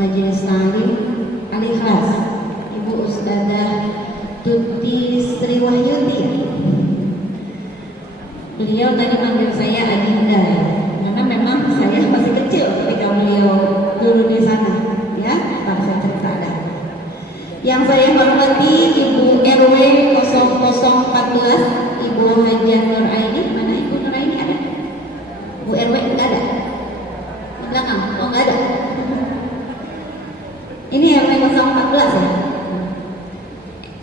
Majelis Taklim Al-Ikhlas, Ibu Ustazah Tuti Sri Wahyudi. Beliau tadi manggil saya Adinda karena memang saya masih kecil ketika beliau dulu di sana, ya. Saya cerita ada. Yang saya hormati Ibu RW 0014, Ibu Hajah Nur Aini. Mana Ibu Nur Aini ada? Bu RW enggak ada? Di belakang? Oh enggak ada. Ini RW 014 ya?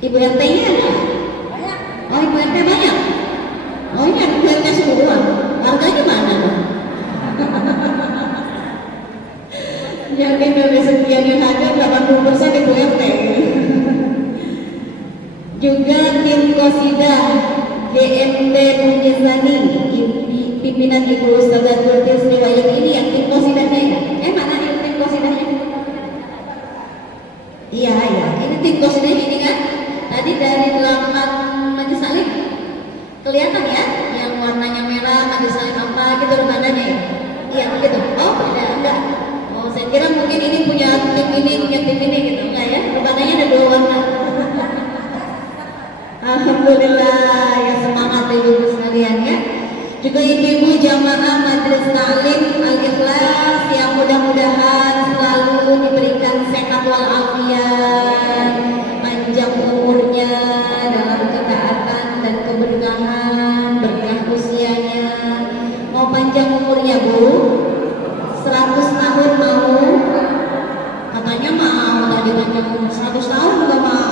Ibu RT-nya ada? Oh, Ibu RT banyak? Oh, ini ada Ibu RT semua. Warganya mana? Jadi dari sekian yang ada 80% Ibu RT. Juga tim Qasidah DMP Mujizani, pimpinan Ibu Ustazah Tuti Sri Wahyudi. Ini yang tim Qasidahnya ya? Mana nih tim Qasidahnya? Iya, ini tim Qasidahnya ini kan? Tadi dari 8 Majelis Taklim kelihatan ya, yang warnanya merah Majelis Taklim apa gitu rupanya ya? Iya begitu. Oh enggak. Oh saya kira mungkin ini punya tim ini gitu, enggak ya? Rupanya ada 2 warna. Alhamdulillah, ya semangat ibu-ibu sekalian ya. Juga ibu-ibu jamaah Majelis Taklim Al-Ikhlas yang mudah-mudahan selalu diberikan sehat walafiat, panjang umurnya dalam ketaatan dan keberkahan, berkah usianya. Mau panjang umurnya Bu? 100 tahun mau? Katanya mau tadi panjang umur 100 tahun juga mau.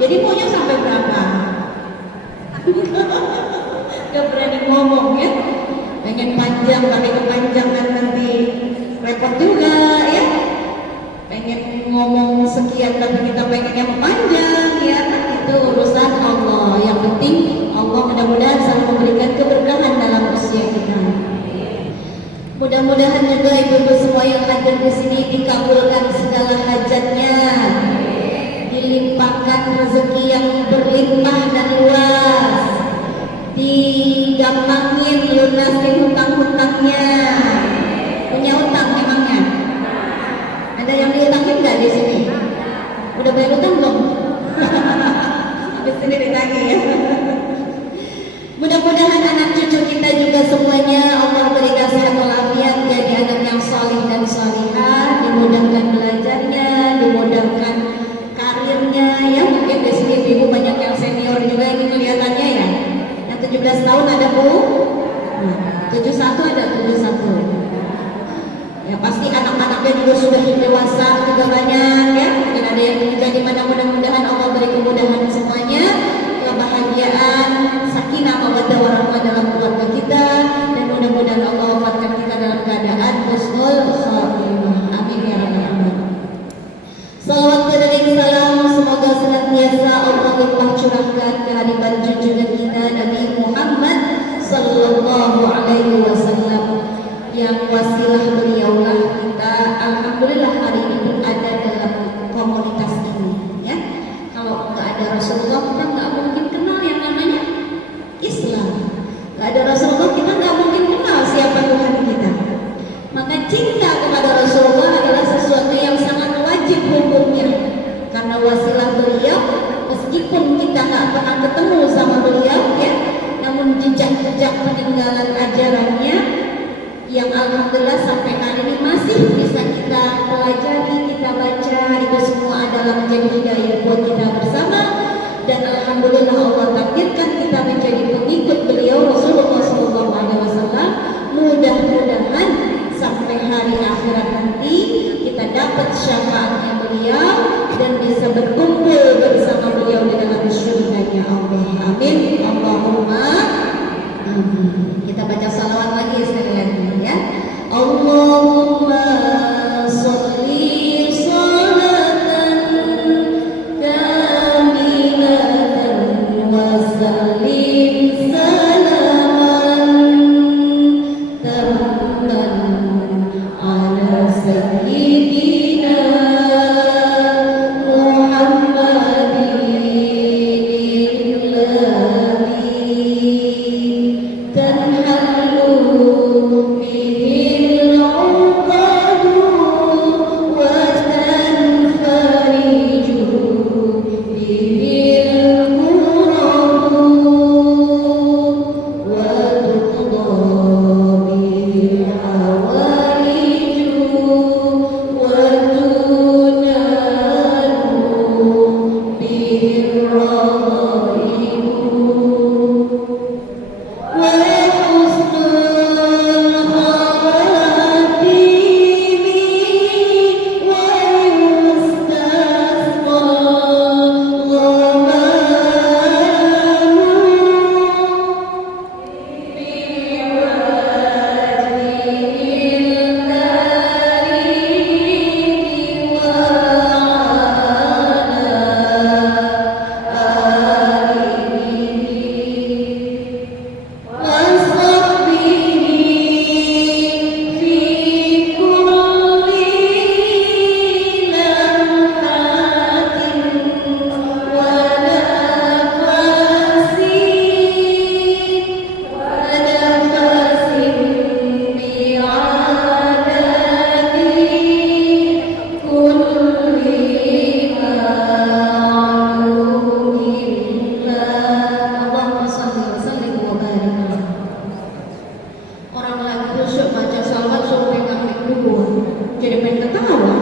Jadi maunya sampai berapa? Gak berani ngomong ya. Pengen panjang tapi kepanjangan nanti repot juga ya. Pengen ngomong sekian tapi kita pengen yang panjang ya. Itu urusan Allah. Yang penting Allah mudah-mudahan selalu memberikan keberkahan dalam usia kita. Mudah-mudahan juga ibu-ibu semua yang hadir di sini dikabulkan segala hajatnya, dilimpahkan rezeki yang berlimpah dan luas, digampangin lunasin hutang-hutangnya. Punya utang memangnya? Ada yang diutangin nggak di sini? Udah bayar utang belum? Habis ini ditagih ya. Mudah-mudahan anak cucu kita juga semuanya Allah berikan sehat walafiat, jadi anak yang salih dan salihah, dimudahkan belajarnya, dimudahkan karirnya ya. Mungkin di sini ibu banyak yang senior juga ini kelihatannya ya. Yang 17 tahun ada Bu? 71 ada 71. Ya pasti anak-anaknya juga sudah dewasa juga banyak ya. Mungkin ada yang menjadi mudah-mudahan Allah beri kemudahan semuanya, kebahagiaan, sakinah, mawaddah warahmah dalam keluarga kita, dan mudah-mudahan Allah wafatkan kita dalam keadaan husnul khatimah. Amin ya rabbal alamin. Salawat dan salam semoga senantiasa Allah limpah curahkan kehadiran junjungan kita Nabi Muhammad sallallahu alaihi wasallam, yang wasilah beliaulah kita alhamdulillah hari ini berada dalam komunitas ini ya. Kalau nggak ada Rasulullah kita nggak mungkin kenal yang namanya Islam. Nggak ada Rasulullah kita nggak mungkin kenal siapa Tuhan kita. Maka cinta kepada Rasulullah adalah sesuatu yang sangat wajib hukumnya, karena wasilah beliau, meskipun kita nggak pernah ketemu sama beliau ya, namun jejak-jejak peninggalan ajarannya yang alhamdulillah sampai hari ini masih bisa kita pelajari, kita baca, itu semua adalah menjadi hidayah buat kita bersama. Dan alhamdulillah Allah takdirkan kita menjadi pengikut beliau Rasulullah SAW. Mudah-mudahan sampai hari akhirat nanti kita dapat syafaatnya beliau dan bisa berkumpul bersama beliau di dalam surganya Allah. Amin. Allahumma amin. Kita baca salawat lagi sekali lagi ya. Allahumma sholli sholatan kamilatan wa sallim salaman tamman ala sayyidina Muhammad yang ketawa.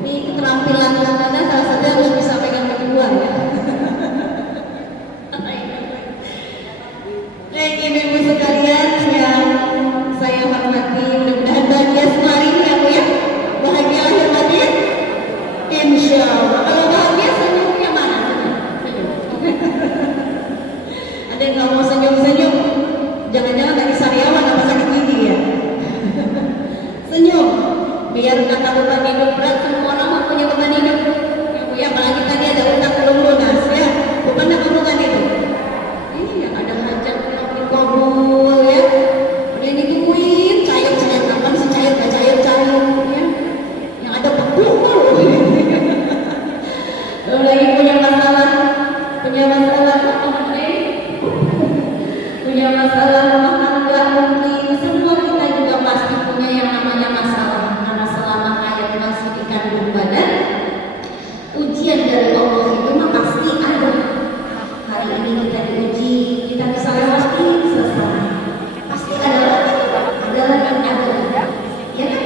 Ini keterampilan Ustazah salah satu harus bisa pegang kedua ya. Baik ibu-ibu sekalian yang saya hormati, mudah-mudahan bahagia sekali ya Bu ya. Bahagia lahir batin, insya Allah. Kalau bahagia senyumnya mana? Senyum. Ada yang nggak mau senyum-senyum? Jangan-jangan lagi sariawan apa sakit gigi ya? Senyum. Biar kata beban hidup berat, semua orang punya beban hidup. Ya Bu ya, apalagi tadi ada utang belum lunas ya. Bukan bukan itu. Iya, ada hajat yang dikabul ya. Udah yang ditungguin, cair kapan sih cair ya. Yang ada pekul. Lagi punya masalah punya masalah rumah tangga mungkin. Semua kita juga pasti punya yang namanya masalah, karena selama hayat masih dikandung badan, ujian dari Allah itu mah pasti ada. Hari ini kita diuji, kita bisa lewati, selesai. Pasti ada lagi ya kan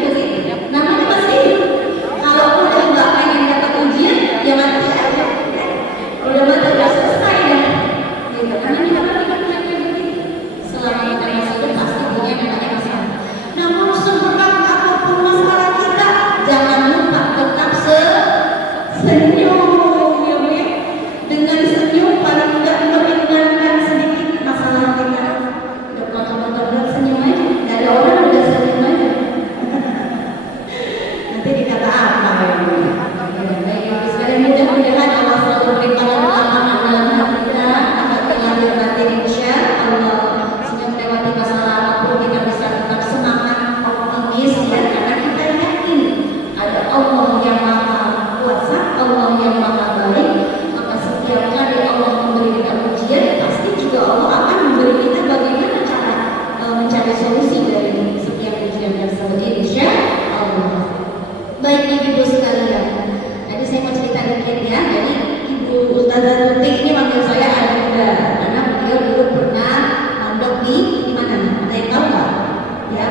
begitu. Namanya pasti. Kalau udah nggak pengen dapat ujian, ya mati aja. Udah mati udah selesai ya. Gitu. Karena kita selama kita masih hidup pasti punya yang namanya masalah. Namun seberat apapun masalah kita, jangan lupa tetap senyum ya Bu ya. Dengan senyum paling tidak meringankan sedikit masalah kita. Udah kotor-kotor dan senyum aja. Gak ada orang udah senyum aja. Nanti dikata apa ya Bu? Baik, sekalian mudah-mudahan Allah selalu berikan ketenangan dalam hati kita, agar lahir batin insya Allah. Lewati masalah apapun kita bisa tetap semangat, optimis ya, karena kita yakin ada Allah yang maha kuasa, Allah yang maha baik. Maka setiap kali Allah memberi kita ujian, pasti juga Allah akan memberi kita bagaimana cara mencari solusi dari setiap ujian tersebut insya Allah. Baik ibu sekalian, tadi saya mau cerita dikit ya. Jadi Ibu Ustazah Tuti ini manggil saya Adinda karena beliau dulu pernah mondok di mana? Ada yang tahu nggak? Ya,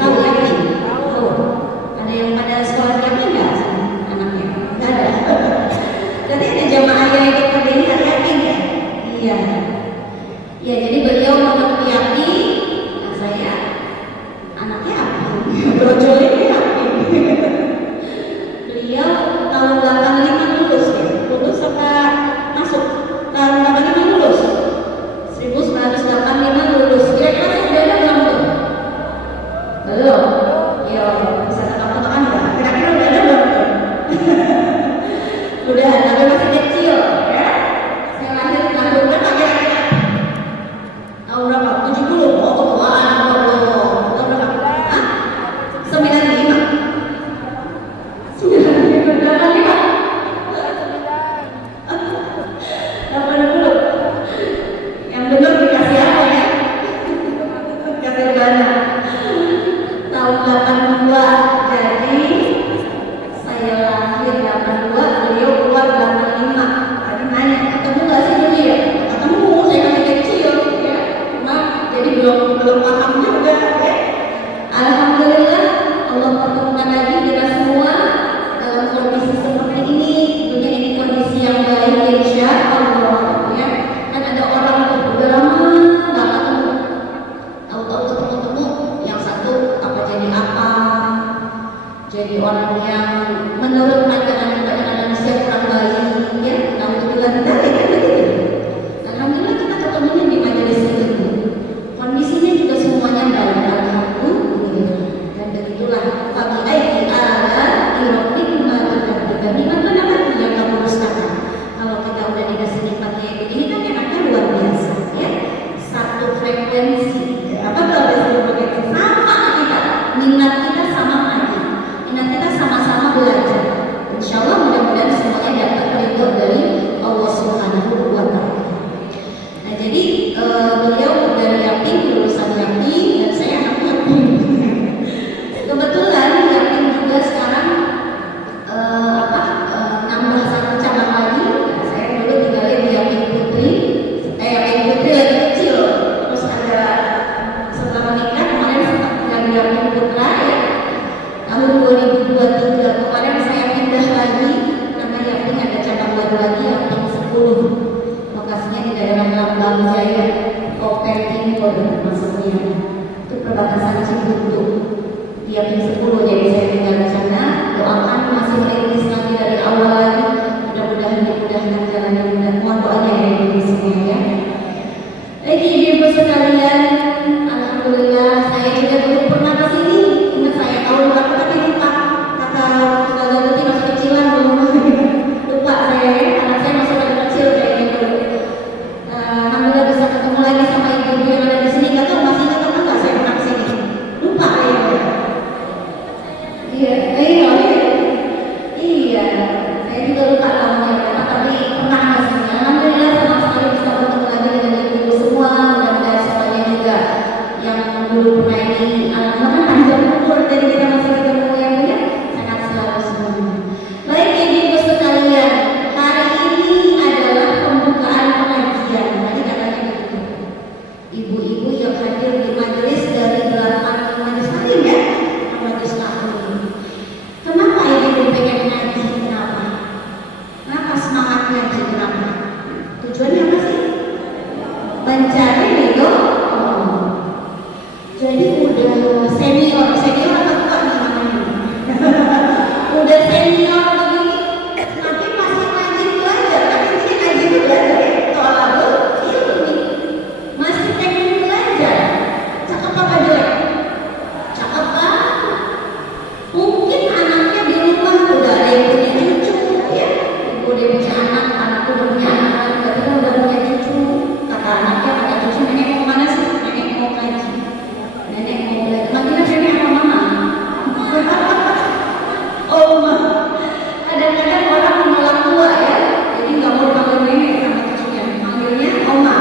tahu ya ini. Tahu. Ada yang pada sekolah kami nggak? Anaknya? Nggak ada. Jadi ada jamaah yang ikut berdiri hari yakin ya? Iya. Ya, jadi beliau mondok di Yakin. Nah, saya anaknya apa? Brojolnya di Yakin. Beliau tahun 85 lulus ya. Lulus apa masuk? Tahun 85 lulus. 1985 lulus. Kira-kira sudah ada belum tuh? Belum. Ya, bisa tebak-tebakan nggak? Kira-kira udah ada belum tuh? Udah, tapi masih kecil ya. Saya lahir tahun berapa kira-kira? Tahun berapa? 70? Oh, ketuaan. Tahun berapa? Hah? 95? 80? Yang benar dikasih apa ya? Dikasih rebana. Tahun 82. Jadi saya lahir 82, beliau keluar 85. Tadi nanya, ketemu nggak sih dulu ya? Ketemu, saya masih kecil ya. Nah, jadi belum paham juga ya. Alhamdulillah Allah pertemukan lagi kita semua dalam kondisi seperti ini. Tentunya ini kondisi yang baik insya Allah ya. Kan ada orang yang udah lama nggak ketemu, tahu-tahu ketemu yang satu apa jadi orang yang menurut pandangan manusia kurang baik ya. Alhamdulillah kita begitu. Alhamdulillah kita ketemunya di majelis ini. Kondisinya juga semuanya baik. Alhamdulillah. Dan begitulah pagi aiki ala irobik ma'adabika nikmatkan apa yang kamu dustakan. Kalau kita udah dikasih nikmatnya ini kan enaknya luar biasa ya. Satu frekuensi apa tuh frekuensi sama kita, minat kita sama aja, minat kita sama-sama belajar. Insya Allah mudah-mudahan semuanya dapat ridho dari Allah Subhanahu wa Ta'ala. Nah jadi beliau dari Yakin, lulusan Yakin, dan saya anak Yakin. Kebetulan Yakin juga sekarang nambah satu cabang lagi. Saya dulu tinggalnya di Yakin Putri. Yakin Putri lagi kecil. Terus ada setelah menikah kemarin sempat tinggal di Yakin Putra ya. Tahun 2002 Senayan. Itu perbatasan Ciputu. Tiap jam 10 jadi saya tinggal di sana. Doakan masih merintis lagi dari awal lagi. Mudah-mudahan dimudahkan jalannya, mudah. Mohon doanya ya dari semua ya. Lagi ibu sekalian, alhamdulillah saya juga belum pernah ke sini. Ingat saya tahun berapa tapi lupa. Kata Gati masih kecilan belum. Lupa saya ya, anak saya masih ada kecil kayaknya dulu. Alhamdulillah bisa ketemu lagi sama ibu-ibu yang ada di sini. Gak tahu masih ketemu nggak saya pernah ke sini. Lupa ya. Iya, iya. Saya juga lupa namanya berapa, tapi pernah ke sini. Alhamdulillah senang sekali bisa bertemu lagi dengan ibu-ibu semua. Mudah-mudahan semuanya juga yang dulu pernah ini alhamdulillah panjang umur, jadi kita masih ketemu yang punya sehat selalu semuanya. Baik ibu-ibu sekalian, hari ini adalah pembukaan pengajian. Tadi katanya begitu. Ibu-ibu yang hadir di majelis dari 8 majelis taklim ya, majelis taklim. Kenapa ibu pengen ngaji? Kenapa? Kenapa semangat ngaji? Kenapa? Tujuannya apa sih? Mencari ridho. Jadi udah senior apa tua nih namanya? Udah senior begini, tapi masih ngaji belajar. Tapi ini ngaji belajar ya, soal lagu ilmu masih pengen belajar. Cakep apa jelek? Cakep kan? Mungkin anaknya di rumah udah ada yang punya cucu ya. Ibu udah punya anak udah punya anak, berarti kan udah punya cucu. Kata anaknya, kata cucu, nenek mau kemana sih? Nenek mau ngaji. Nenek mau belajar. Manggilnya nenek apa mama? Oh ma. Kadang-kadang orang menolak tua ya, jadi nggak mau panggil nenek sama cucunya, manggilnya oma,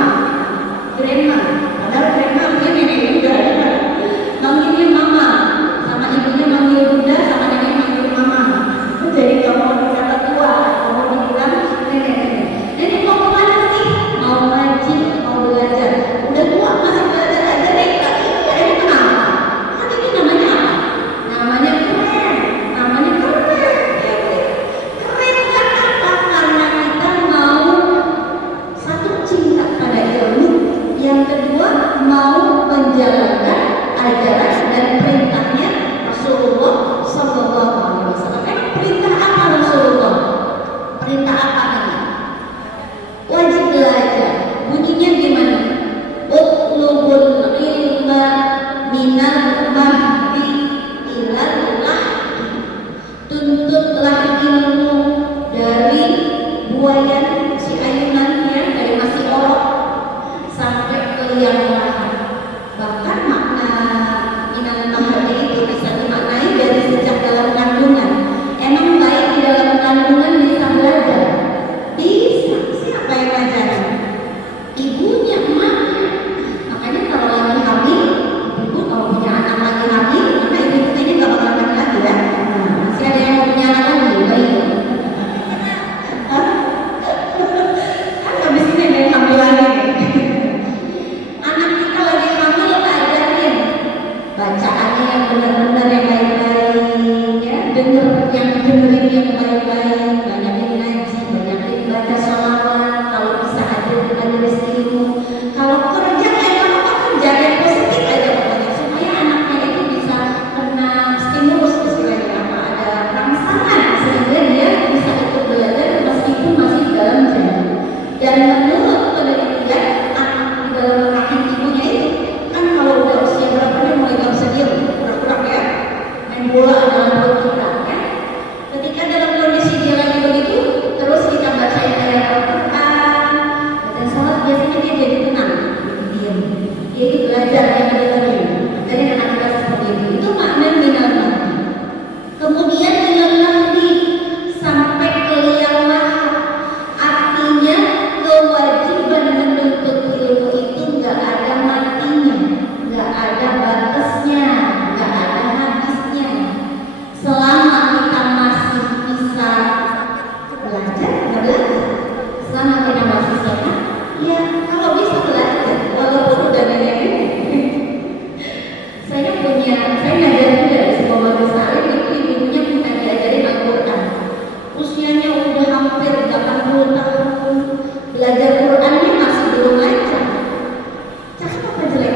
grandma. Padahal grandma mungkin nenek juga. Manggilnya mama, sama ibunya manggil bunda, sama nenek manggil mama. Jadi kamu mau dikata tua, kamu dibilang nenek. Nenek mau kemana sih? Mau ngaji, mau belajar. Udah tua masih belajar aja nek. Ini kenapa? Kan ini namanya apa? Namanya keren. Namanya keren. Ya, keren karena apa? Karena kita mau satu cinta pada ilmu, yang kedua mau menjalankan ajaran dan perintahnya Rasulullah Sallallahu Alaihi Wasallam. Perintah apa Rasulullah? Perintah apa tadi? Wajib belajar. Bunyinya gimana? Utlubul ilma minal mahdi ilal lahdi. Tuntutlah ilmu dari buayan si ayunannya, dari masih orok sampai ke liang lahat. Bahkan makna minal mahdi itu bisa dimaknai dari sejak dalam kandungan. Emang baik di dalam kandungan bisa belajar? Bisa. Siapa yang ngajarin? Ibunya, emaknya. Makanya kalau lagi hamil, ibu kalau punya anak lagi hamil, maka ibu kayaknya nggak bakal hamil lagi ya. Masih ada yang mau punya anak lagi, baik. Kan habis ini ada yang hamil lagi. Anak kita lagi hamil, ajarin bacaannya yang benar-benar yang baik-baik ya, dengerin yang baik-baik, banyakin ngaji, banyakin baca sholawat, kalau bisa hadir di majelis ilmu. Kalau kerja kayak apa kerja yang positif aja pokoknya, supaya anaknya itu bisa kena stimulus istilahnya apa, ada rangsangan sehingga dia bisa ikut belajar meskipun masih di dalam janin. Dan menurut penelitian, anak di dalam rahim ibunya itu kan kalau udah usia berapa dia mulai nggak bisa diam, kurang-kurang ya, main bola dalam perut kita ya. Ketika dalam kondisi dia lagi begitu, terus kita bacain ayat Al-Quran dan sholat, biasanya dia jadi tenang, diam. Dia itu belajar yang dengerin. Jadi anak kita seperti itu. Itu makna minal mahdi. Kemudian minal mahdi sampai ke liang lahat. Artinya kewajiban menuntut ilmu itu nggak ada matinya, nggak ada batasnya, nggak ada habisnya. Selama kita masih bisa belajar, selama kita masih sehat, ya kalau bisa belajar, walaupun udah nenek. Saya ngajar juga di sebuah majelis taklim, itu ibunya minta diajarin Al-Quran. Usianya udah hampir 80 tahun, belajar Qurannya masih belum lancar. Cakep apa jelek?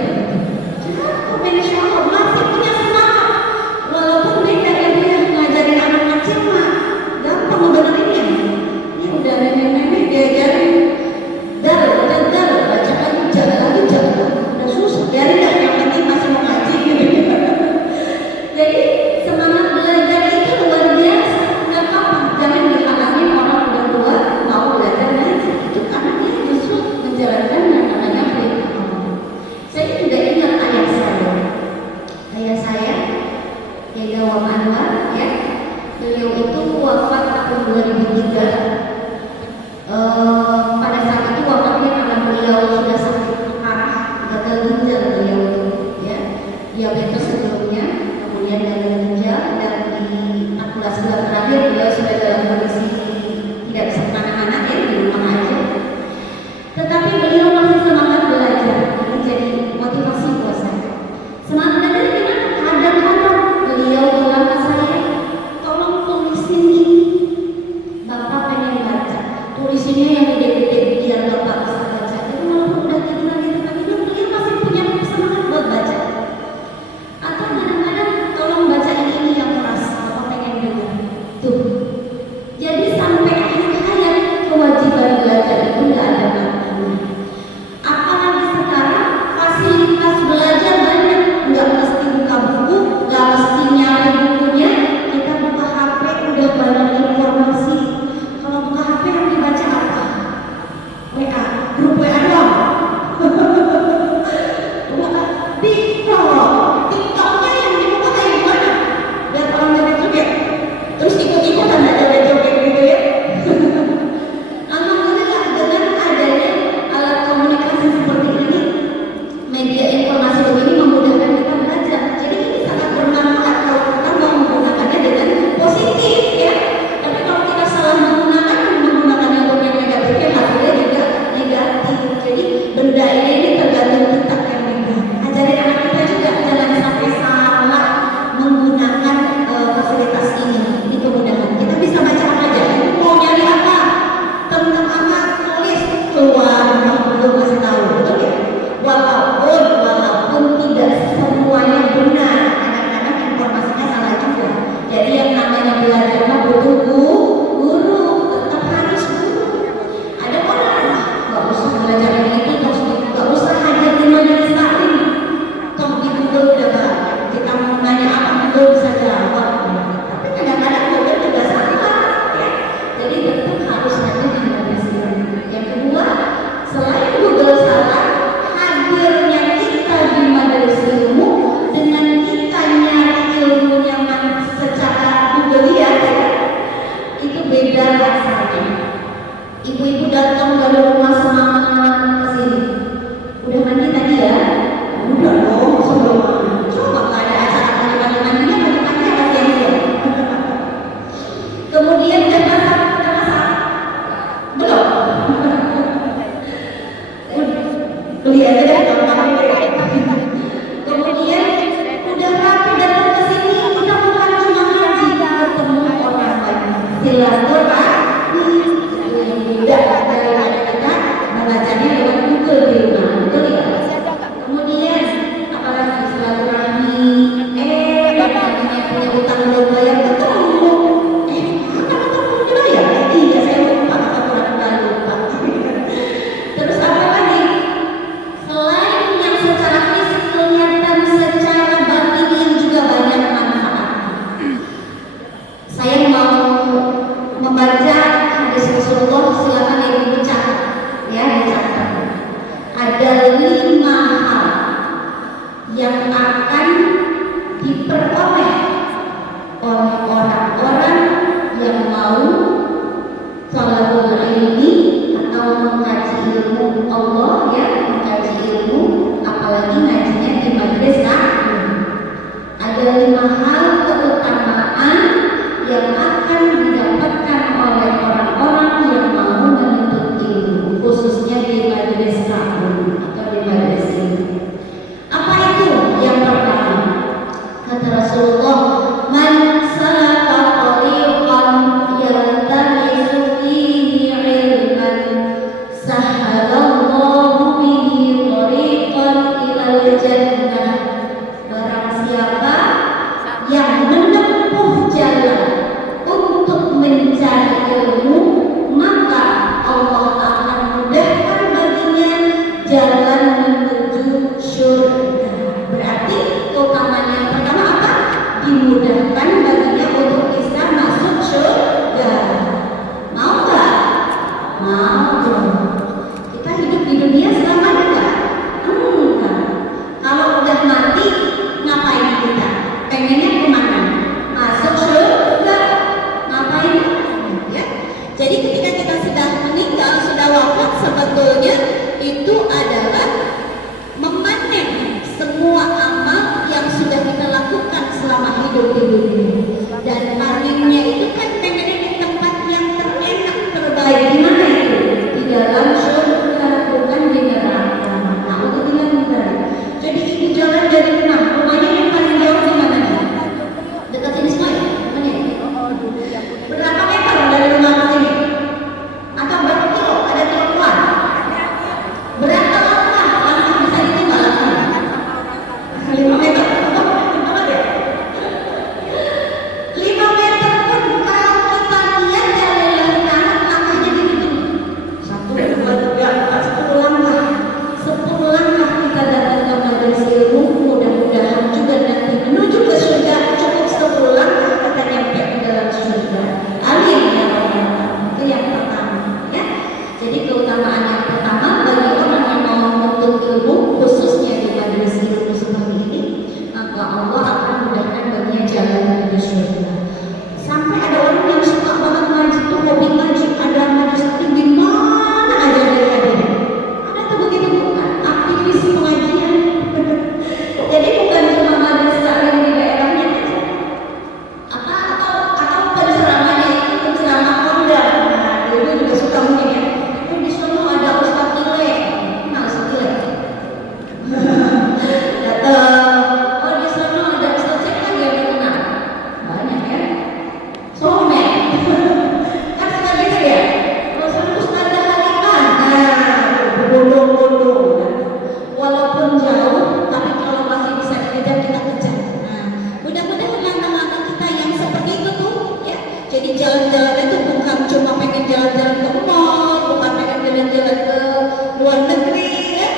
tahun 2003. Pada saat itu wafatnya karena beliau sudah sakit parah, gagal ginjal beliau, ya, diabetes sebelumnya, kemudian gagal ginjal, dan di 14 bulan terakhir beliau sudah dalam kondisi tidak bisa kemana-mana, ya, di rumah aja. Tetapi beliau masih semangat belajar. Ini jadi motivasi buat saya. Semangat belajar gimana? Kadang-kadang beliau bilang ke saya, tolong tulisin ini, Bapak pengen baca. Tulisinnya yang gede-gede biar Bapak bisa baca. Jadi walaupun udah tidur beliau masih punya semangat buat baca. Atau kadang-kadang tolong baca ini yang keras, Bapak pengen dengar. Tuh. Jadi sampai akhir hayat kewajiban belajar itu nggak ada waktunya. Apalagi sekarang fasilitas belajar banyak, nggak mesti buka buku, nggak mesti nyari bukunya, kita buka HP udah banyak informasi. Kalau buka HP yang dibaca apa? WA, grup WA doang. TikToknya yang dibuka kayak gimana? Biar orang joget-joget, terus ikut-ikutan aja joget gitu ya. Alhamdulillah dengan adanya alat komunikasi seperti ini, media informasi begini memudahkan kita belajar. Jadi ini sangat bermanfaat kalau kita mau menggunakannya dengan positif, ya. Tapi kalau kita salah menggunakannya untuk yang negatif, ya hasilnya juga negatif. Jadi benda ini tergantung kita yang megang. Ajarin anak kita juga jangan sampai salah menggunakan fasilitas ini kemudahan. Kita bisa baca apa aja. Mau nyari apa? Tentang apa? Tulis keluar, belum kasih tahu, betul ya? Walaupun tidak semuanya benar, kadang-kadang informasinya salah juga. Jadi yang namanya belajar mah butuh guru, tetap harus guru. Ada orang nggak usah belajar yang itu, nggak usah hajar di majelis taklim. Toh di Google udah banyak. Kita mau nanya apa Google bisa jawab. Tapi kadang-kadang Google juga salah, ya. Jadi tetap harus ada di majelis ilmu. Yang kedua, selain Google salah, hadirnya kita di majelis ilmu dengan kita nyari ilmunya secara Google ya, itu beda rasanya. Ibu-ibu datang dari rumah semangat ke sini, udah mandi tadi ya? Udah dong, sebelum mandi. Coba nggak ada acara mandi-mandinya apa siang-siang? Kemudian udah masak? Belum. Beli aja deh, gampang. Kemudian udah rapi datang ke sini, kita bukan cuma ngaji, ketemu orang lain, silaturahmi. Tidak daripada kita belajarnya lewat Google di rumah, betul ya? Kemudian apalagi silaturahmi, namanya punya utang belum bayar ketemu. Utang belum dibayar? Iya, saya lupa, pura-pura lupa. Terus apa lagi? Selain yang secara fisik kelihatan, secara batin yang juga banyak manfaatnya. Saya mau membaca hadis Rasulullah, silakan ibu catat, ya, dicatat. Ada 5 hal yang akan diperoleh oleh orang-orang yang mau thalabul ilmi atau mengkaji ilmu Allah, ya, mengkaji ilmu, apalagi ngajinya di majelis taklim. Ada 5 hal keutamaan yang akan didapatkan oleh orang-orang yang mau menuntut ilmu, khususnya di majelis taklim atau di majelis ilmu. Apa itu? Yang pertama, kata Rasulullah, man salaka tariqan yaltamisu fihi ilman sahalallahu bihi tariqan ilal jannah. Barang siapa yang menempuh jalan untuk mencari ilmu, maka Allah akan mudahkan baginya jalan menuju surga. Berarti keutamaan yang pertama apa? Dimudahkan baginya untuk bisa masuk surga. Mau nggak? Mau dong. Kita hidup di dunia selamanya nggak? Enggak. Kalau udah mati, ngapain kita? Pengennya kemana? Masuk surga. Ngapain? hidup di dunia. Dan karirnya itu kan pengennya di tempat yang terenak, terbaik. Di mana itu? Di dalam surga, bukan di neraka. Nah, untuk bilang jadi ibu jalan dari rumahnya yang paling jauh di mana nih? Dekat sini semua ya? Mana ya? Berapa meter dari rumah ke sini? Atau berapa kilo? Ada trotoar? Berapa lama langsung bisa ditinggal? 5 meter. 5 meter pun kalau kita lihat dari kanan langkahnya begitu. 1, 2, 3, 4, 10 langkah. 10 langkah kita datang ke majelis ilmu. Mudah-mudahan juga nanti menuju ke surga cukup 10 langkah kita nyampe ke dalam surga. Amin ya Allah. Itu yang pertama ya. Jadi keutamaan yang pertama bagi orang yang mau menuntut ilmu khususnya di majelis ilmu seperti ini, maka Allah akan mudahkan baginya jalan menuju surga. Sampai ada orang yang suka banget ngaji tuh, hobi ngaji, ada majelis taklim di mana aja dia hadir. Ada tuh begitu bukan? Aktivis pengajian. Jadi bukan cuma majelis taklim di daerahnya aja. Atau penceramahnya itu penceramah kondang. Nah, dulu juga suka mungkin ya. Oh, di sana ada Ustaz Ile. Nah, Ustaz Ile. Datang. Oh, di sana ada Ustaz siapa yang dikenal? Banyak ya. Some. Kan suka gitu ya. Oh, sana Ustaz Haliman. Nah, berbondong-bondong. Walaupun jauh, tapi kalau masih bisa dikejar kita kejar. Nah, mudah-mudahan langkah-langkah kita yang seperti itu tuh, ya. Jadi jalan-jalannya tuh bukan cuma pengen jalan-jalan ke mall, bukan pengen jalan-jalan ke luar negeri, ya.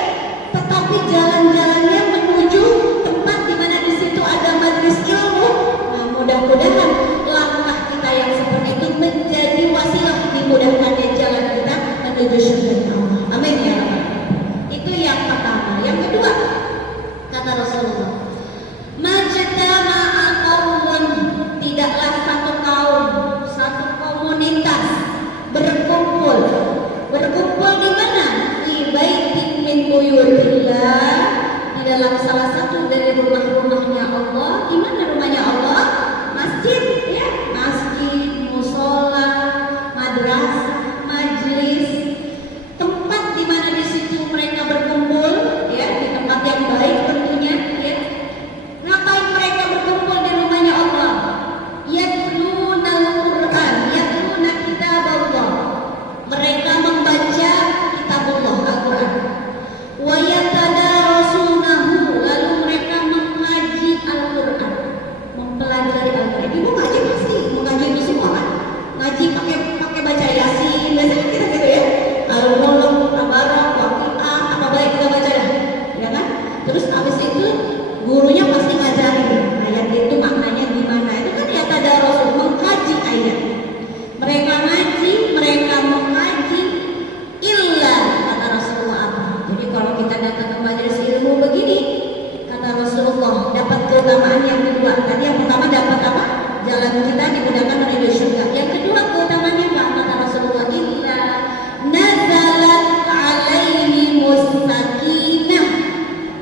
Tetapi jalan-jalannya menuju tempat di mana di situ ada majelis ilmu. Nah, mudah-mudahan langkah kita yang seperti itu menjadi wasilah dimudahkannya jalan kita menuju surga Allah. Amin ya Allah. Itu yang pertama. Yang kedua, kata Rasulullah, majtama'a qaumun, tidaklah satu kaum, satu komunitas berkumpul. Berkumpul di mana? Di baitin min buyutillah, di dalam salah satu dari rumah-rumahnya Allah. Di mana rumahnya Allah? Masjid, ya. Masjid, musola, madrasah, majlis, tempat di mana di situ mereka berkumpul, ya, di tempat yang baik tentunya, ya. Ngapain mereka berkumpul di rumahnya Allah? Yatlunal Quran, yatluna kitaballah. Mereka membaca kitabullah Al-Quran. Wa yatadarasunahu, lalu mereka mengaji Al-Quran, mempelajari Al-Quran. Ibu ngaji pasti mengaji itu semua kan? Ngaji pakai baca Yasin, biasanya kita gitu ya. Al-Mulk, Tabarak, Waqi'ah, apa baik kita baca dah, ya kan? Terus abis itu gurunya pasti ngajarin ayat itu maknanya gimana. Itu kan ya tadarasul, mengkaji ayat. Mereka ngaji, mereka mengaji, illa kata Rasulullah apa? Jadi kalau kita datang ke majelis ilmu begini, kata Rasulullah dapat keutamaan yang kedua. Tadi yang pertama dapat apa? Jalan kita dimudahkan menuju surga. Yang kedua keutamaannya apa? Kata Rasulullah, illa nazalat alaihi musakinah,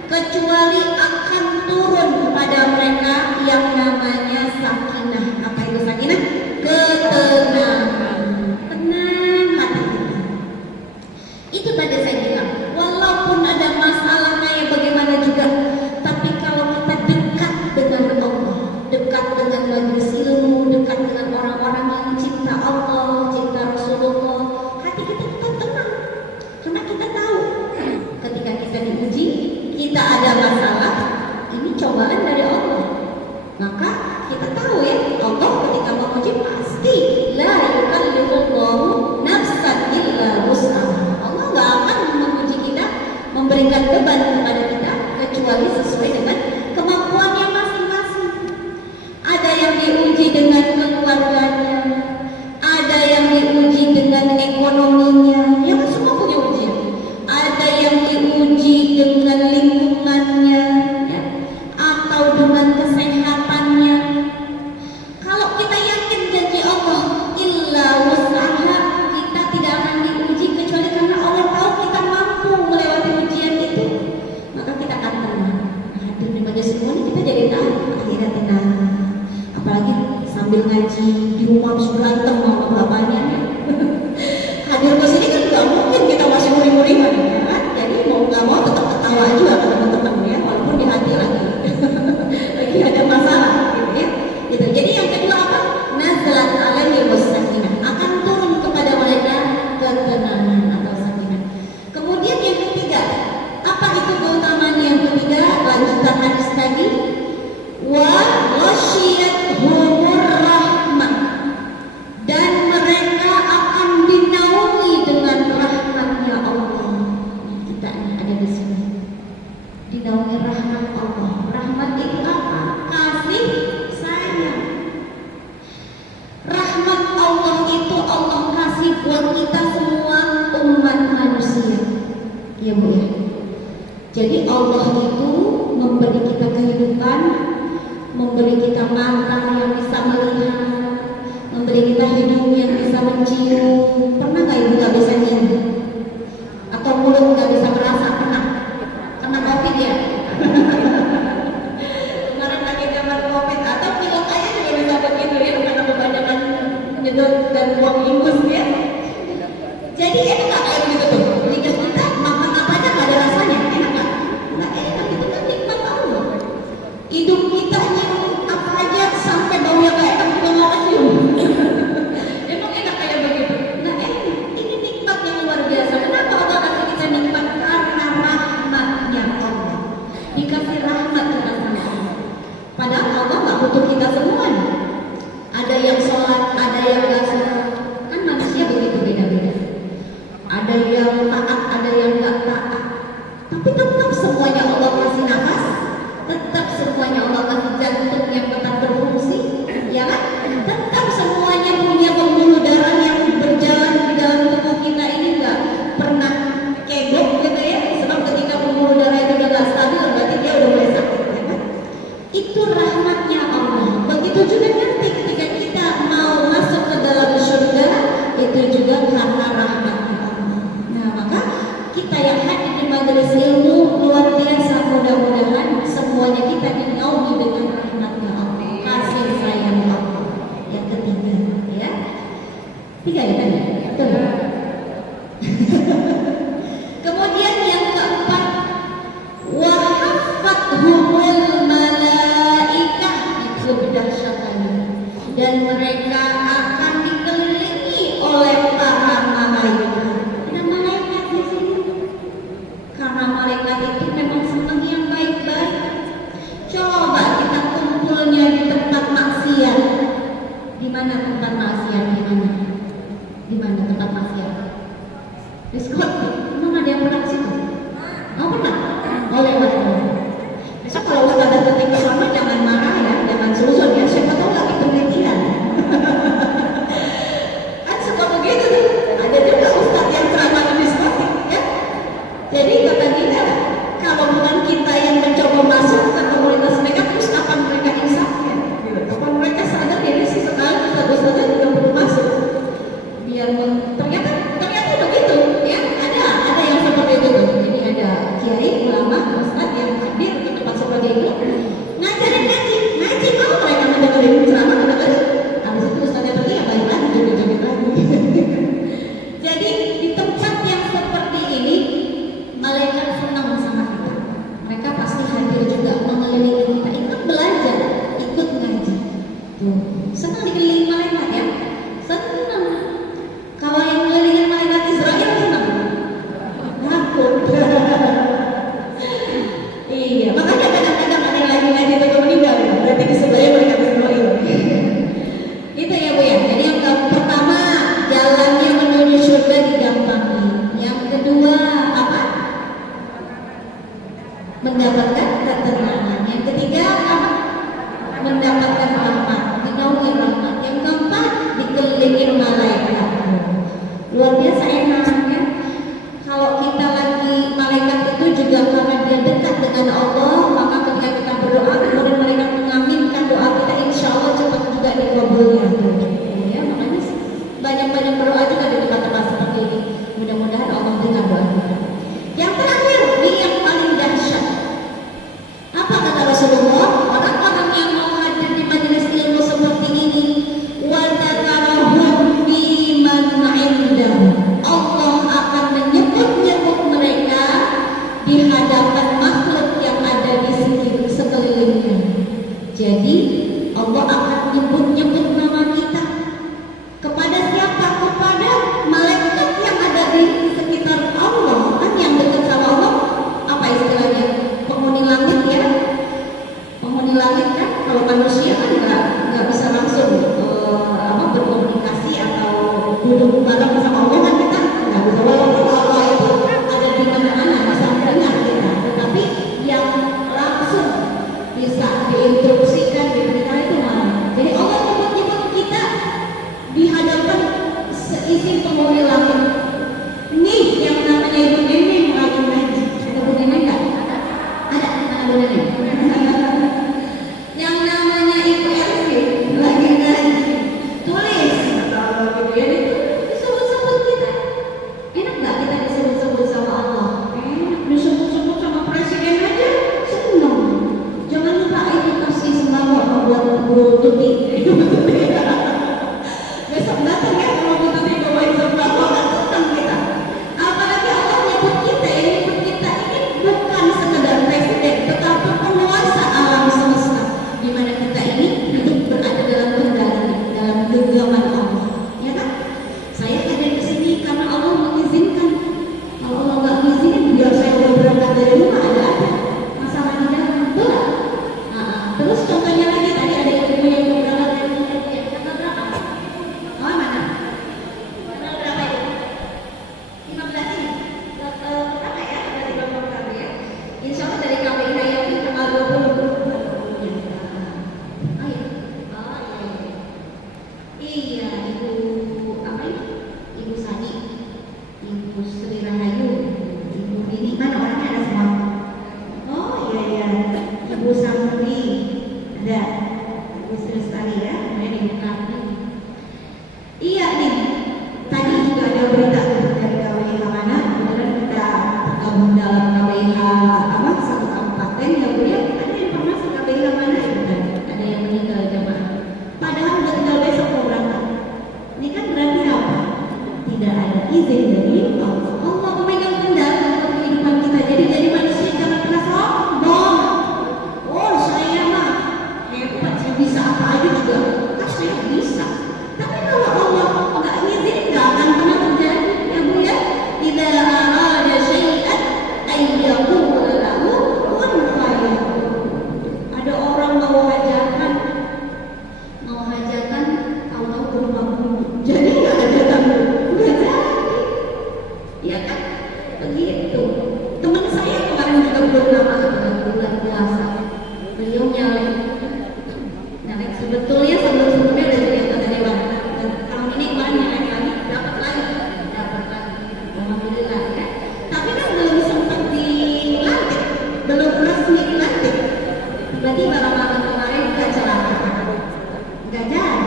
kecuali akan turun kepada mereka yang namanya sakinah. Apa itu sakinah? Ketenangan. Tenang hati kita. Itu tadi saya bilang, walaupun ada masalah kayak bagaimana juga, tapi kalau kita dekat dengan Allah, dekat dengan majelis ilmu, dekat dengan orang-orang yang cinta Allah, cinta Rasulullah, hati kita tetap tenang. Karena kita tahu ketika kita diuji, kita ada masalah, ini cobaan dari Allah. Maka kita tahu ya, Allah ketika menguji pasti la yukallifullahu nafsan illa wus'aha. Allah nggak akan menguji kita, memberikan beban kepada kita kecuali sesuai dengan kemampuannya masing-masing. Ada yang diuji dengan keluarganya, ada yang diuji dengan ekonominya, ya kan semua punya ujian. Ada yang diuji dengan lingkungannya, ya, atau dengan kesehatannya, Jadi Allah itu memberi kita kehidupan, memberi kita mata yang bisa melihat, memberi kita hidung yang bisa mencium. Pernah nggak ibu nggak bisa nyium? Atau mulut nggak bisa merasa? Pernah? Kena COVID ya? Kemarin lagi zaman COVID, atau pilot aja juga bisa begitu ya, karena kebanyakan nyedot dan buang ingus ya. Jadi enak nggak kayak begitu tuh? Lidah kita makan apa aja nggak ada rasanya, enak nggak? Nggak enak, itu kan nikmat Allah. Hidung kita nyium apa aja sampai baunya nggak enak juga nggak cium. Emang enak kayak begitu? Nggak enak. Ini nikmat yang luar biasa. Kenapa Allah kasih kita nikmat? Karena rahmatnya Allah. Dikasih rahmat kita sama Allah. Padahal Allah nggak butuh kita semuanya. Ada yang sholat, ada yang nggak sholat. Kan manusia begitu beda-beda. Ada yang taat, ada yang nggak taat. Tapi tetap semuanya Allah kasih nafas, tetap semuanya Allah kasih jantung yang tetap berfungsi, ya kan? Tetap semuanya punya pembuluh darah yang berjalan di dalam tubuh kita ini nggak pernah kegok gitu ya. Sebab ketika pembuluh darah itu udah nggak stabil, berarti dia udah mulai sakit, ya kan? Itu rahmatnya Allah. Begitu juga nanti ketika kita mau masuk ke dalam surga, itu juga karena rahmatnya Allah. Nah, maka kita yang hadir di majelis ilmu luar biasa, mudah-mudahan semuanya kita dinaungi dengan rahmatnya Allah, kasih sayang Allah. Yang ketiga, ya, tiga ya tadi, betul. Kemudian yang keempat, wa haffathumul malaikah, itu dahsyatnya, dan mereka akan dikelilingi oleh para malaikat. Ada malaikat di sini. Karena malaikat itu memang senang yang baik-baik. Coba kita kumpulnya di tempat maksiat. Di mana tempat maksiat? Di mana? Di mana tempat maksiat? Di sekolah. Emang ada yang pernah ke situ? Oh pernah? Oh lewat. Besok kalau Ustaz ada ketik ke sana jangan marah ya, jangan susun ya. Siapa tahu lagi penelitian. Kan suka begitu tuh. Ada juga Ustaz yang ceramah di diskotik ya. Jadi kata dia, kalau bukan kita yang mencoba masuk ke komunitas mereka, terus kapan mereka insafnya? Kapan mereka sadar ini sih sekali Ustaz-Ustaznya juga perlu masuk. Biar ternyata begitu ya. Ada yang seperti itu tuh. Jadi ada kiai, ulama, ustaz yang hadir ke tempat seperti itu, ngajarin ngaji kalau mereka mendengarin ceramah mendengarin. Habis itu ustaznya pergi ya balik lagi joget-joget lagi. Jadi di tempat yang seperti ini malaikat senang sama kita. Mereka pasti hadir juga mengelilingi kita, ikut belajar, ikut ngaji. Tuh, senang dikelilingi malaikat ya. Senang. Kalau yang mengelilingi malaikat Israel senang. Takut. Iya, makanya kadang-kadang ada yang lagi ngaji itu meninggal. Berarti di sebelahnya malaikat Israel. Itu ya Bu ya. Jadi yang pertama, jalannya menuju surga digampangin. Yang kedua apa? Mendapatkan ketenangan. Yang ketiga apa? Mendapatkan rahmat, dinaungi rahmat. Yang keempat, dikelilingi malaikat. Luar biasa enak ya. Kalau kita lagi malaikat itu juga karena dia dekat dengan Allah, maka ketika kita berdoa kemudian malaikat mengaminkan doa kita, insya Allah cepat juga dikabulkan. Ya, makanya banyak-banyak berdoa juga di tempat-tempat seperti ini. Mudah-mudahan Allah dengar doa kita. Yang terakhir, ini yang paling dahsyat. Apa kata Rasulullah? Orang-orang yang mau hadir di majelis ilmu seperti ini, wa dzakarahum bi man indahu. Allah akan menyebut-nyebut mereka di hadapan makhluk yang ada di sekelilingnya. Jadi Allah akan nyebut-nyebut nama kita. Kepada siapa? Kepada malaikat yang ada di sekitar Allah. Kan yang dekat sama Allah, apa istilahnya? Penghuni langit ya. Penghuni langit kan kalau manusia kan nggak bisa langsung berkomunikasi atau duduk bareng sama Allah kan kita nggak bisa. Walaupun Allah itu ada di mana-mana bisa mendengar kita, tetapi yang langsung bisa diinstruksikan diberitahu itu mana. Jadi Allah nyebut-nyebut kita di hadapan seisi penghuni langit. Nih yang namanya Ibu Nenek lagi ngaji. Ada Bu Nenek nggak? Bu Tuti. Besok datang ya kalau Bu Tuti bawain sembako, nggak datang kita. Apalagi Allah nyebut kita, yang nyebut kita ini bukan sekedar presiden, tetapi penguasa alam semesta, di mana kita ini hidup berada dalam kendali, dalam genggaman Allah, ya kan? Saya ada di sini karena Allah mengizinkan. Kalau Allah nggak mengizinkan, biar saya udah berangkat dari rumah ada masalah di dalam, betul? Terus contohnya lagi tadi ada ibu yang mau berangkat dari rumah, tanggal berapa? Oh mana? Tanggal berapa itu? 15 ini. Berapa ya? Ada 30 berapa ya? Insya Allah dari KPI Hayati tanggal 20. Oh iya. Oh iya. Iya, Ibu apa ini? Ibu Sani, Ibu Sri Rahayu, Ibu Dini, mana orangnya ada semua? Oh iya iya, Ibu Samuri ada, Ibu Sri Lestari ya, kemudian Ibu Karti. Iya nih, tadi juga ada berita dari KWH mana, kemudian kita tergabung dalam KWH apa satu kabupaten ya Bu ya, ada informasi KWH mana itu tadi, ada yang meninggal jamaah. Padahal udah tinggal besok mau berangkat. Ini kan berarti apa? Tidak ada izin dari Allah. Allah memegang kendali dalam kehidupan kita. Jadi manusia jangan pernah sombong. Oh saya mah hebat, saya bisa apa aja juga. Kan saya bisa. Tapi kalau Allah nggak izin, nggak akan pernah terjadi. Ya Bu ya. Idza arada syai'an ayyaqula lahu kun fayakun. Ada orang mau hajatan, tahu-tahu berubah bunyi. Jadi nggak ada hajatan, nggak jadi. Ya kan? Begitu. Teman saya kemarin juga belum lama bulan puasa. Beliau nyalek sebetulnya sebelumnya udah jadi anggota dewan. Dan tahun ini kemarin nyalek lagi, dapat lagi. Alhamdulillah ya. Tapi kan belum sempat dilantik, belum resmi dilantik. Berarti barang-barang kemarin nggak celaka, nggak jadi.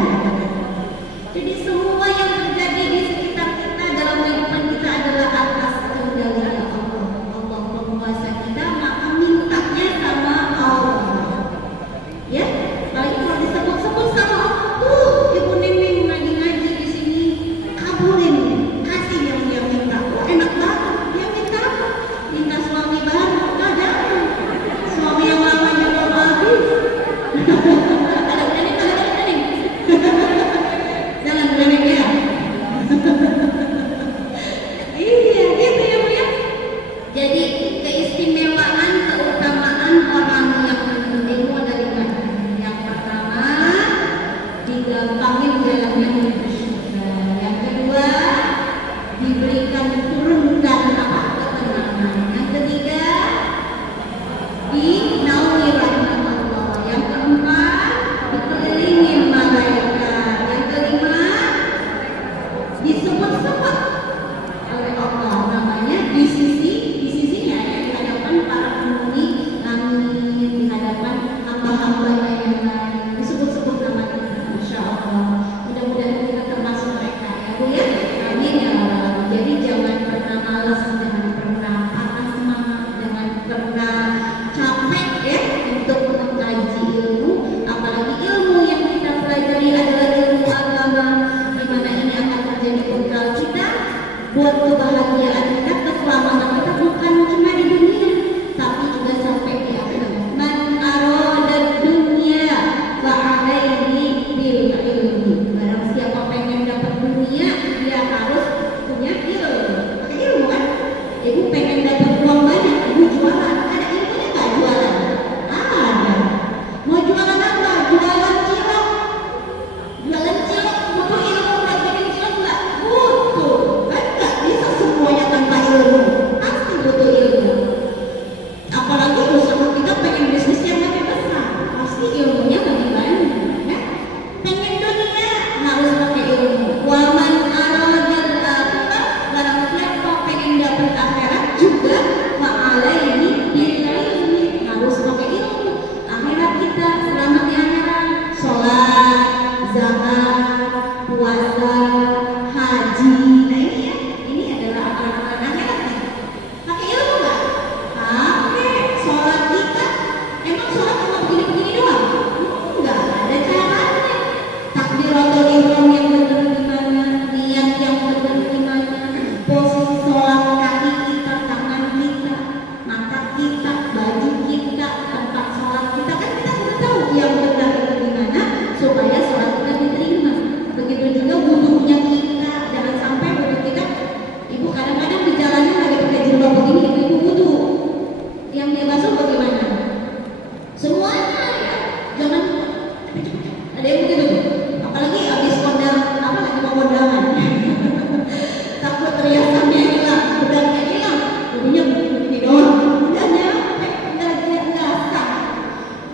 Jadi semua yang terjadi di sekitar kita dalam kehidupan kita adalah atas kendali Allah. Allah penguasa kita, maka mintanya sama Allah. Ya, apalagi kalau disebut-sebut Ada yang begitu tuh. Apalagi habis kondangan, apa lagi mau kondangan. Takut perhiasannya hilang, pedangnya hilang, punya begini doang. Nggak nyampe, nggak sah.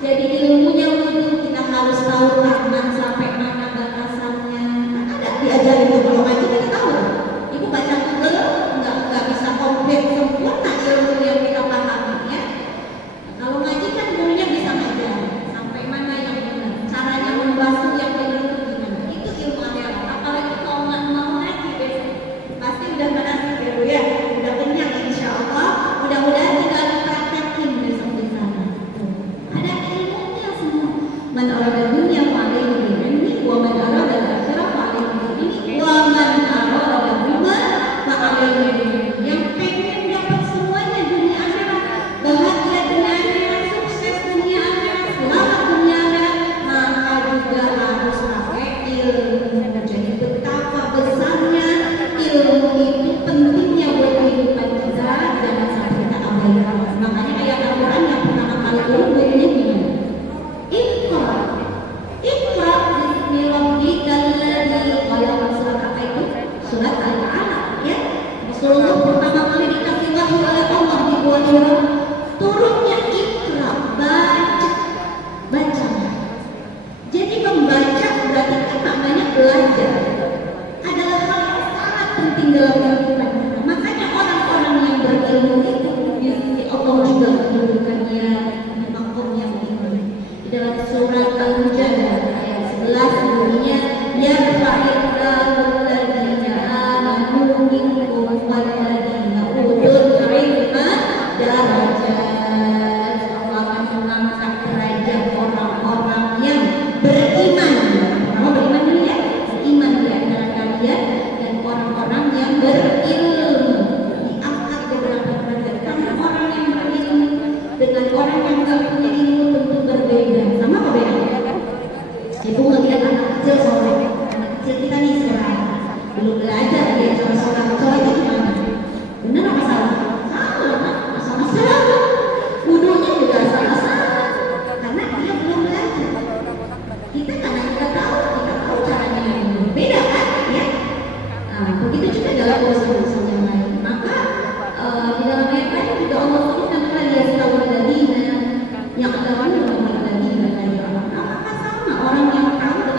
Jadi ilmunya itu kita harus tahu tangan sampai mana batasannya. Ada diajarin tuh kalau ngaji kita tahu. Ibu baca Google nggak bisa komplit sempurna ilmu yang kita pahami ya. Kalau ngaji kan gurunya bisa ngajar sampai mana yang benar, caranya membasuh yang benar itu gimana. Itu ilmu akhirat. Apalagi kalau nggak mau ngaji besok pasti udah menasih ya Bu ya, udah kenyang insya Allah. Mudah-mudahan tinggal praktekin besok di sana. Ada ilmunya semua. Man arada dunya fa'alaihi bi'ilmi wa man arada al-akhirah fa'alaihi bi'ilmi wa man arada al-dunya fa'alaihi bi'ilmi. Yang pengen dapat semuanya dunia akhirat, bahagia dunia akhirat, sukses dunia akhirat, selamat dunia akhirat, maka juga harus pakai ilmu. Jadi betapa besarnya ilmu itu, pentingnya buat kehidupan kita, jangan sampai kita abaikan. Makanya ayat Al-Quran yang pertama kali bunyinya gimana? Iqra, Iqra bismi rabbikal ladzi khalaq. Surat apa itu? Surat Al-Alaq ya. Rasulullah pertama kali dikasih wahyu oleh Allah di Gua Hira, turunnya Iqra, baca. Jadi membaca berarti kan namanya belajar. Adalah hal yang sangat penting dalam kehidupan kita. Makanya orang-orang yang berilmu itu di sisi Allah juga menunjukkannya di makom yang tinggi. Di dalam surat Al-Mujadalah ayat 11 bunyinya yarfa'illahu alladziina aamanu minkum walladziina utul ilma darajat. Allah akan mengangkat derajat orang-orang yang beriman. Pertama beriman dulu ya, beriman di antara kalian, dan orang-orang yang berilmu diangkat beberapa derajat. Karena orang yang berilmu dengan orang yang nggak punya ilmu tentu berbeda. Sama apa bedanya? Ibu ngeliat anak kecil sore, anak kecil kita nih sekarang belum belajar dia cara sholat itu gimana? Benar apa salah? Salah, salah. Wudunya juga salah, karena dia belum belajar. Kita karena kita tahu caranya yang beda kan ya. Nah, begitu juga dalam urusan yang lain. Maka di dalam ayat lain juga Allah sebutkan yang ada apakah sama orang yang tahu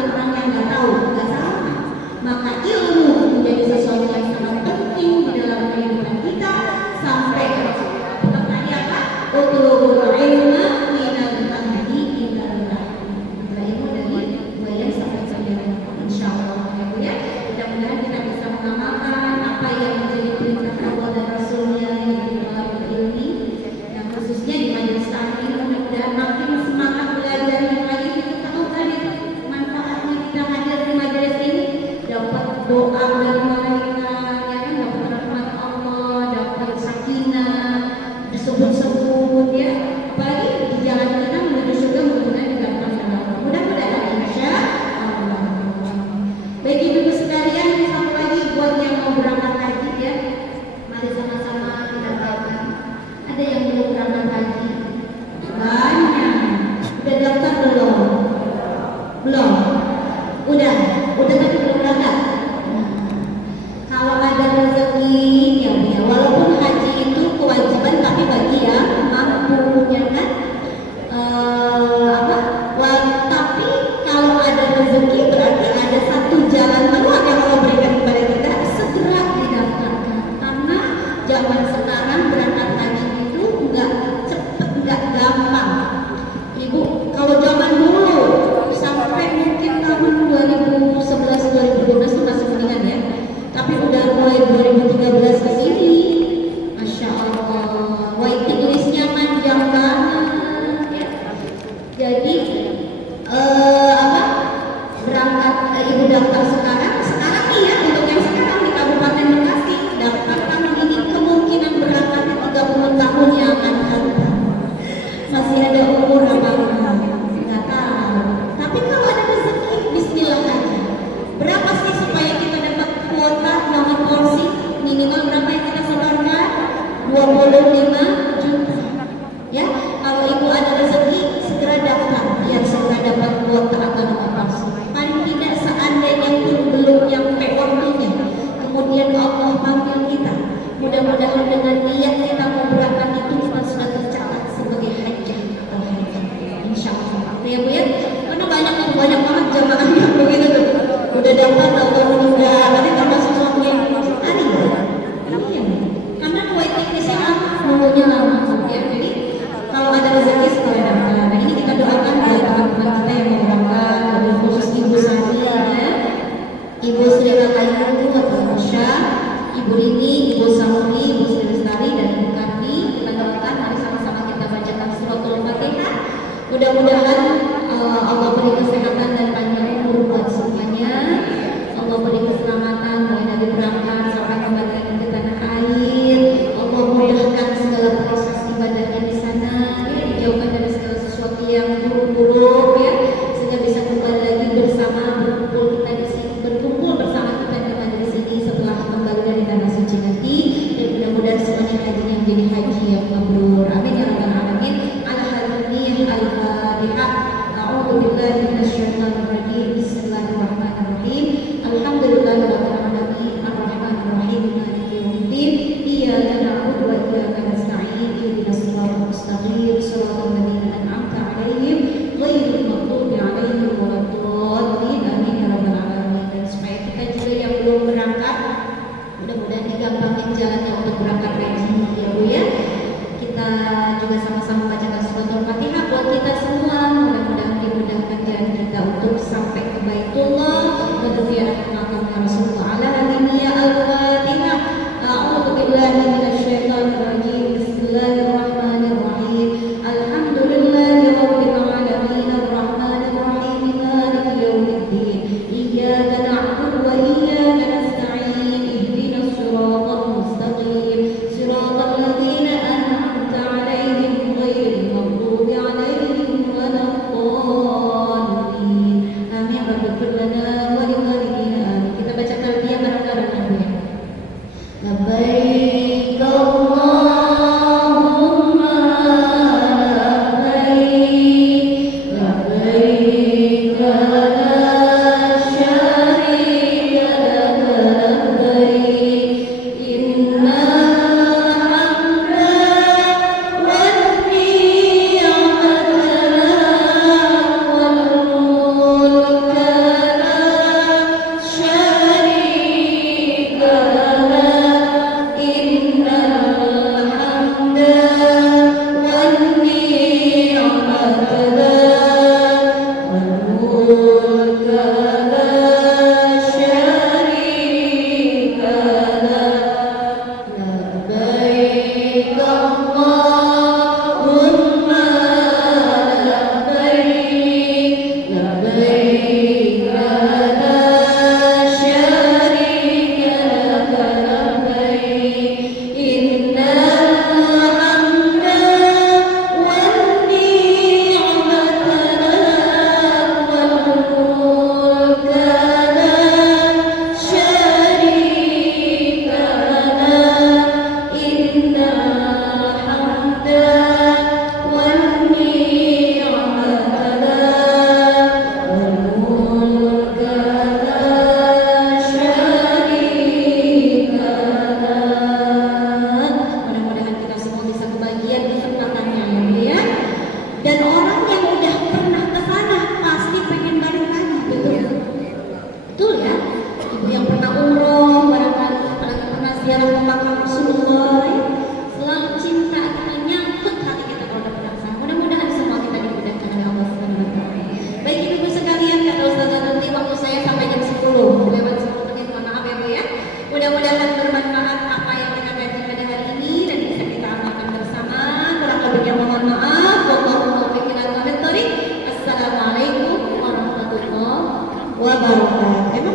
Mudah-mudahan bermanfaat apa yang kita kaji pada hari ini dan bisa kita amalkan bersama. Kurang lebihnya mohon maaf. Wallahu taufiq wal hidayah. Assalamualaikum warahmatullahi wabarakatuh.